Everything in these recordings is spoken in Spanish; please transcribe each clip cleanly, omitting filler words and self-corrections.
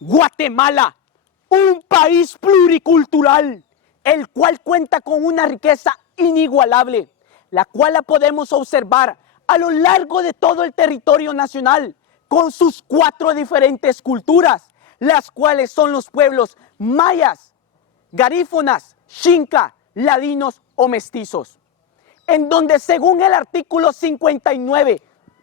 Guatemala, un país pluricultural, el cual cuenta con una riqueza inigualable, la cual la podemos observar a lo largo de todo el territorio nacional, con sus 4 diferentes culturas, las cuales son los pueblos mayas, garífunas, xinca, ladinos o mestizos, en donde según el artículo 59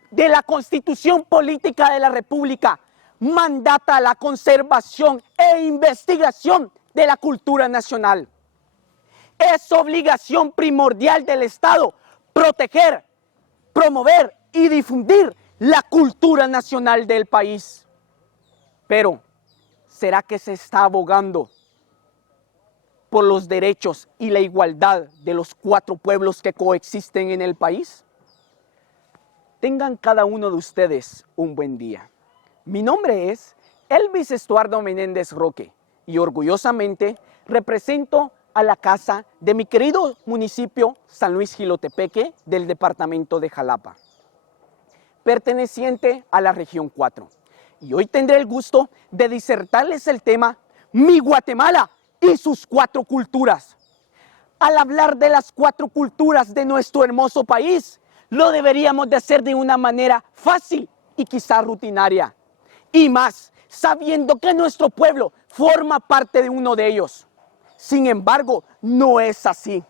de la Constitución Política de la República, mandata la conservación e investigación de la cultura nacional. Es obligación primordial del Estado proteger, promover y difundir la cultura nacional del país. Pero, ¿será que se está abogando por los derechos y la igualdad de los 4 pueblos que coexisten en el país? Tengan cada uno de ustedes un buen día. Mi nombre es Elvis Estuardo Menéndez Roque y orgullosamente represento a la casa de mi querido municipio San Luis Jilotepeque del departamento de Jalapa, perteneciente a la región 4. Y hoy tendré el gusto de disertarles el tema Mi Guatemala y sus 4 culturas. Al hablar de las 4 culturas de nuestro hermoso país, lo deberíamos de hacer de una manera fácil y quizá rutinaria. Y más, sabiendo que nuestro pueblo forma parte de uno de ellos. Sin embargo, no es así.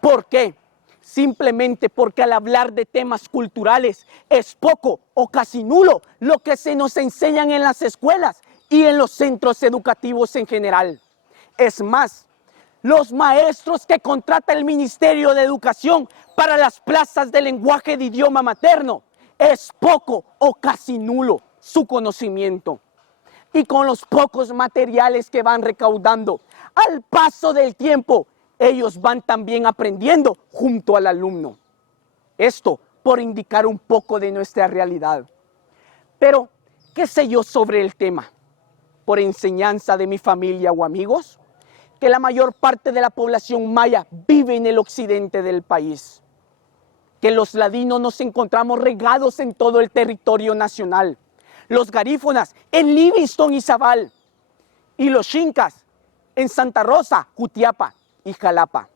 ¿Por qué? Simplemente porque al hablar de temas culturales es poco o casi nulo lo que se nos enseñan en las escuelas y en los centros educativos en general. Es más, los maestros que contrata el Ministerio de Educación para las plazas de lenguaje de idioma materno, es poco o casi nulo su conocimiento. Y con los pocos materiales que van recaudando, al paso del tiempo, ellos van también aprendiendo junto al alumno. Esto por indicar un poco de nuestra realidad. Pero, ¿qué sé yo sobre el tema? Por enseñanza de mi familia o amigos, que la mayor parte de la población maya vive en el occidente del país. Que los ladinos nos encontramos regados en todo el territorio nacional. Los garífunas en Livingston y Zabal. Y los xincas en Santa Rosa, Jutiapa y Jalapa.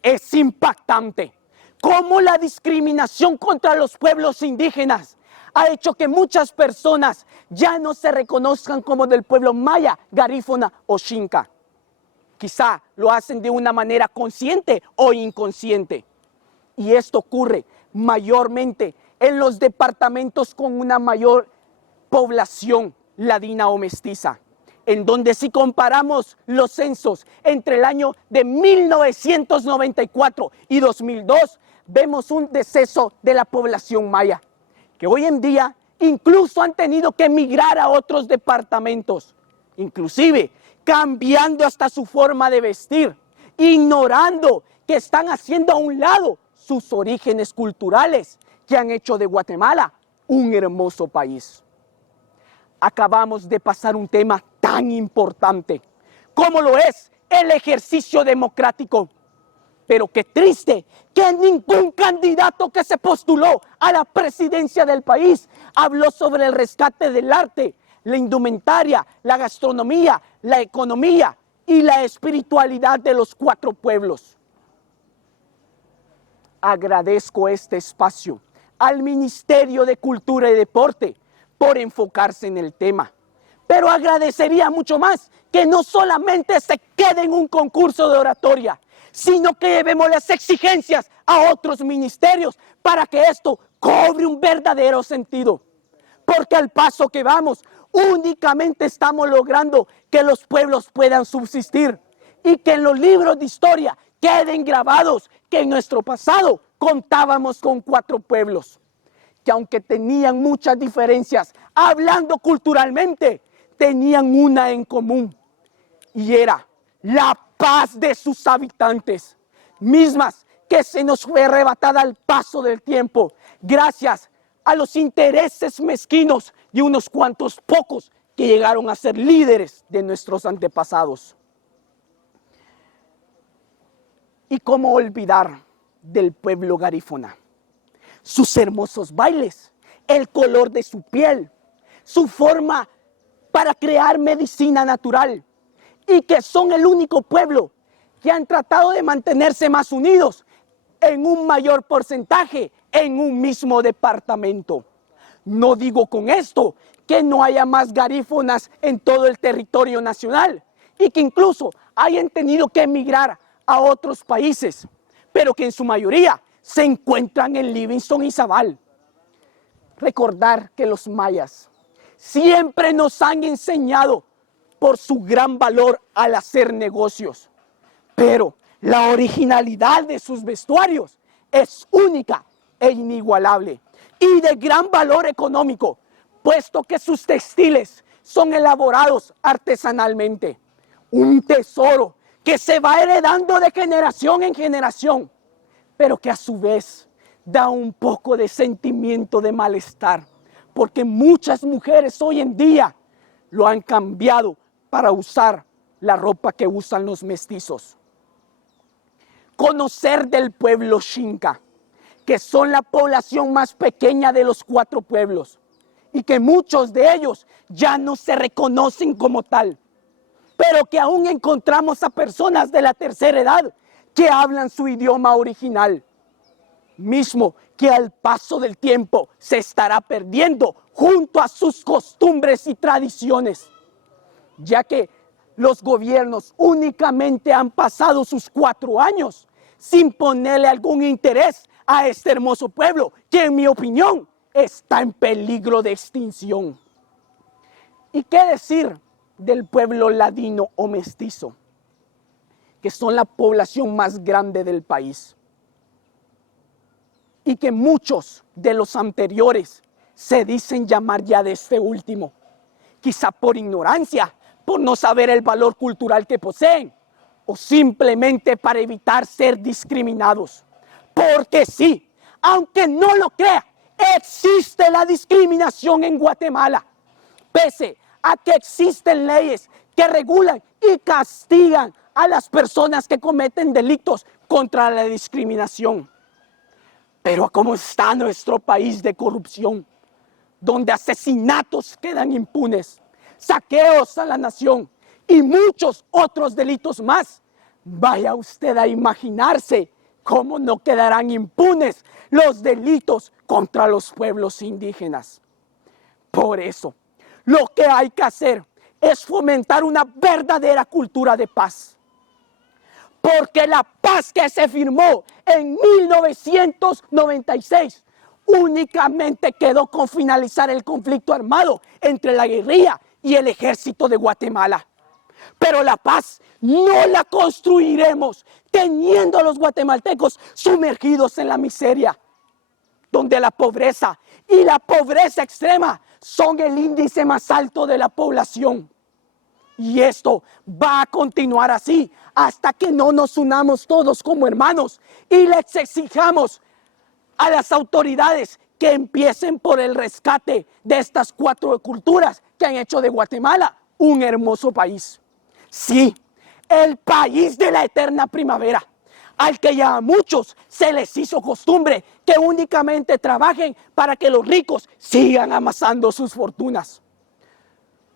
Es impactante cómo la discriminación contra los pueblos indígenas ha hecho que muchas personas ya no se reconozcan como del pueblo maya, garífuna o xinca. Quizá lo hacen de una manera consciente o inconsciente. Y esto ocurre mayormente en los departamentos con una mayor población ladina o mestiza, en donde si comparamos los censos entre el año de 1994 y 2002, vemos un deceso de la población maya, que hoy en día incluso han tenido que emigrar a otros departamentos, inclusive cambiando hasta su forma de vestir, ignorando que están haciendo a un lado sus orígenes culturales que han hecho de Guatemala un hermoso país. Acabamos de pasar un tema tan importante como lo es el ejercicio democrático. Pero qué triste que ningún candidato que se postuló a la presidencia del país habló sobre el rescate del arte, la indumentaria, la gastronomía, la economía y la espiritualidad de los 4 pueblos. Agradezco este espacio al Ministerio de Cultura y Deporte por enfocarse en el tema. Pero agradecería mucho más que no solamente se quede en un concurso de oratoria, sino que llevemos las exigencias a otros ministerios para que esto cobre un verdadero sentido. Porque al paso que vamos, únicamente estamos logrando que los pueblos puedan subsistir y que en los libros de historia queden grabados que en nuestro pasado contábamos con 4 pueblos, que aunque tenían muchas diferencias, hablando culturalmente, tenían una en común, y era la paz de sus habitantes, mismas que se nos fue arrebatada al paso del tiempo, gracias a los intereses mezquinos de unos cuantos pocos que llegaron a ser líderes de nuestros antepasados. ¿Y cómo olvidar del pueblo garífuna? Sus hermosos bailes, el color de su piel, su forma para crear medicina natural y que son el único pueblo que han tratado de mantenerse más unidos en un mayor porcentaje en un mismo departamento. No digo con esto que no haya más garífunas en todo el territorio nacional y que incluso hayan tenido que emigrar a otros países, pero que en su mayoría se encuentran en Livingston y Zabal. Recordar que los mayas siempre nos han enseñado por su gran valor al hacer negocios, pero la originalidad de sus vestuarios es única e inigualable y de gran valor económico, puesto que sus textiles son elaborados artesanalmente. Un tesoro que se va heredando de generación en generación, pero que a su vez da un poco de sentimiento de malestar, porque muchas mujeres hoy en día lo han cambiado para usar la ropa que usan los mestizos. Conocer del pueblo Xinca, que son la población más pequeña de los 4 pueblos, y que muchos de ellos ya no se reconocen como tal, pero que aún encontramos a personas de la tercera edad que hablan su idioma original, mismo que al paso del tiempo se estará perdiendo junto a sus costumbres y tradiciones, ya que los gobiernos únicamente han pasado sus 4 años sin ponerle algún interés a este hermoso pueblo, que en mi opinión está en peligro de extinción. ¿Y qué decir del pueblo ladino o mestizo, que son la población más grande del país? Y que muchos de los anteriores se dicen llamar ya de este último, quizá por ignorancia, por no saber el valor cultural que poseen, o simplemente para evitar ser discriminados. Porque sí, aunque no lo crea, existe la discriminación en Guatemala, pese a que existen leyes que regulan y castigan a las personas que cometen delitos contra la discriminación. Pero ¿cómo está nuestro país de corrupción, donde asesinatos quedan impunes, saqueos a la nación y muchos otros delitos más? Vaya usted a imaginarse cómo no quedarán impunes los delitos contra los pueblos indígenas. Por eso, lo que hay que hacer es fomentar una verdadera cultura de paz. Porque la paz que se firmó en 1996 únicamente quedó con finalizar el conflicto armado entre la guerrilla y el ejército de Guatemala. Pero la paz no la construiremos teniendo a los guatemaltecos sumergidos en la miseria, donde la pobreza y la pobreza extrema son el índice más alto de la población. Y esto va a continuar así hasta que no nos unamos todos como hermanos y les exijamos a las autoridades que empiecen por el rescate de estas 4 culturas que han hecho de Guatemala un hermoso país. Sí, el país de la eterna primavera, al que ya a muchos se les hizo costumbre que únicamente trabajen para que los ricos sigan amasando sus fortunas.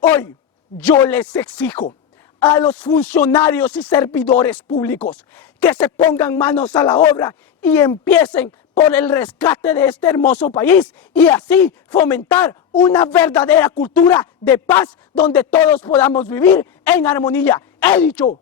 Hoy yo les exijo a los funcionarios y servidores públicos que se pongan manos a la obra y empiecen por el rescate de este hermoso país y así fomentar una verdadera cultura de paz donde todos podamos vivir en armonía. He dicho.